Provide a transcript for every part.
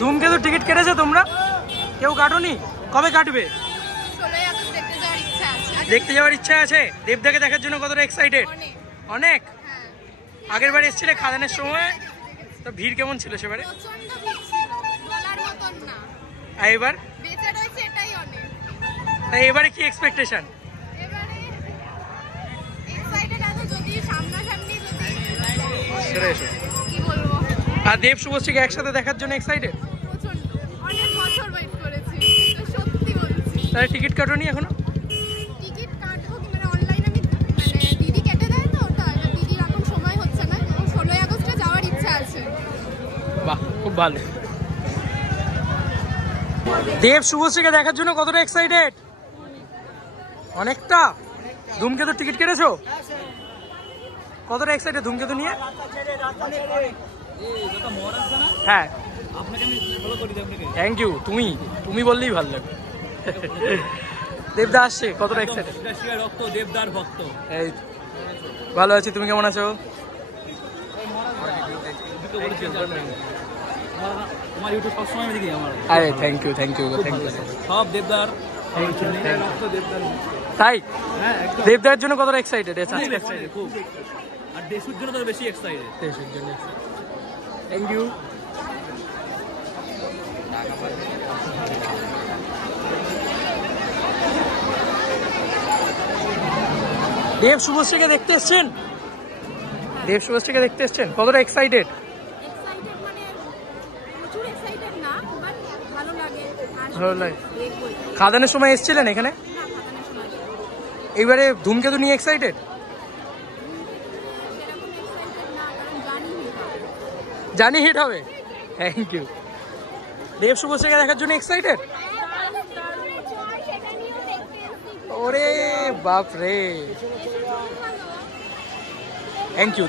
ধূমকেতু টিকিট কেটেছো তোমরা? কেউ কাটোনি? কবে কাটবে? দেখতে যাওয়ার ইচ্ছা আছে? দেবদাকে দেখার জন্য কতটা এক্সাইটেড? অনেক। আগের বার এসেছিলে খাদানের সময়, তো ভিড় কেমন ছিল সেবারে? আর এবার? তাই এবারে কি এক্সপেকটেশন? আর দেব শুভশ্রীকে একসাথে দেখার জন্য এক্সাইটেড? তাহলে টিকিট কাটোনি এখনো? বাহ, খুব ভালো। দেব শুভশ্রীকে দেখার জন্য কতটা এক্সাইটেড? অনেকটা। ধূমকেতুর টিকিট কেটেছো? কতটা এক্সাইটেড ধূমকেতু নিয়ে? হ্যাঁ, থ্যাংক ইউ। তুমি বললেই ভালো লাগবে। দেবদা আসছে, কতটা এক্সাইটেড? দেবদার ভক্ত। এই ভালো আছি, তুমি কেমন আছো? তোমার ইউটিউব সবসময় আমি দেখি আমার। আরে থ্যাংক ইউ সব দেবদার। তাই দেবদার জন্য কতটা এক্সাইটেড? খুব। আর দেশুর জন্য তো বেশি এক্সাইটেড। দেশুর জন্য থ্যাংক ইউ। দেব শুভশ্রীকে দেখতে এসছেন? কতটা এক্সাইটেড? ভালো লাগে। খাদানের সময় এসেছিলেন এখানে? এইবারে ধূমকেতু নিয়ে এক্সাইটেড? জানি হিট হবে। Thank you. দেব শুভশ্রীকে দেখার জন্য এক্সাইটেড? ওরে বাপ রে, থ্যাংক ইউ।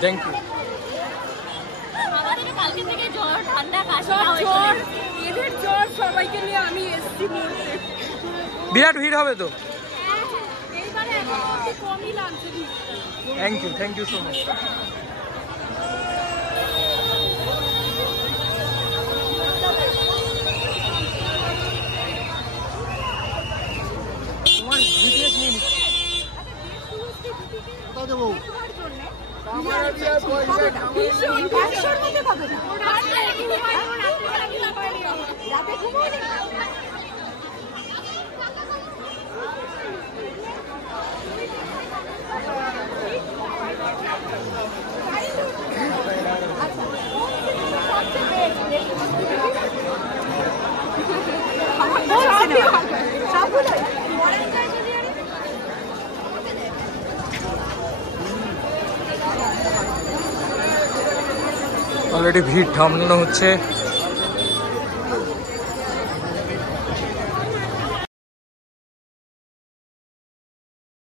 বিরাট ভিড় হবে তো। Thank you so much. Already ভিড় থামানো হচ্ছে।